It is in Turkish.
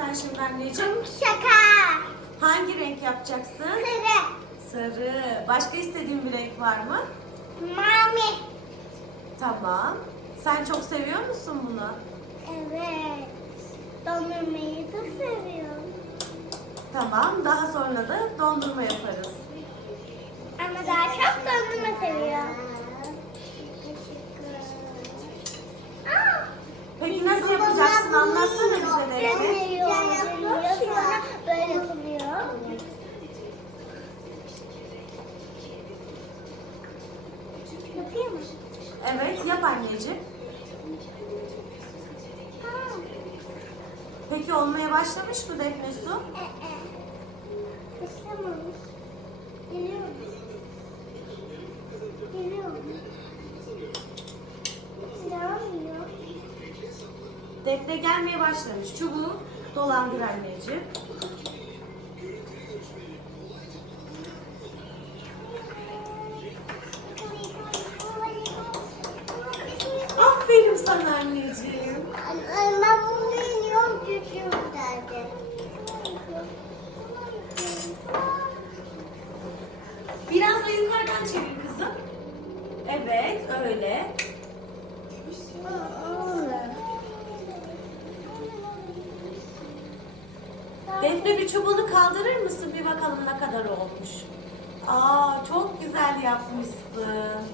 sen şimdi anneciğim? Şaka. Hangi renk yapacaksın? Kırı. Sarı. Başka istediğin bir renk var mı? Mavi. Tamam. Sen çok seviyor musun bunu? Evet. Dondurmayı da seviyorum. Tamam. Daha sonra da dondurma Yapayım mı? Evet. Yap anneciğim. Peki olmaya başlamış mı Defne Su? e, e. Başlamamış. Geliyor. Geliyor. Gelmiyor. Defne gelmeye başlamış. Çubuğu dolandır anneciğim. Sana anneciğim. Ben bunu yiyorum çocuğum zaten. Biraz da yukarıdan çevir kızım. Evet, öyle. Defne bir çubuğunu kaldırır mısın? Bir bakalım ne kadar olmuş. Aa, çok güzel yapmışsın.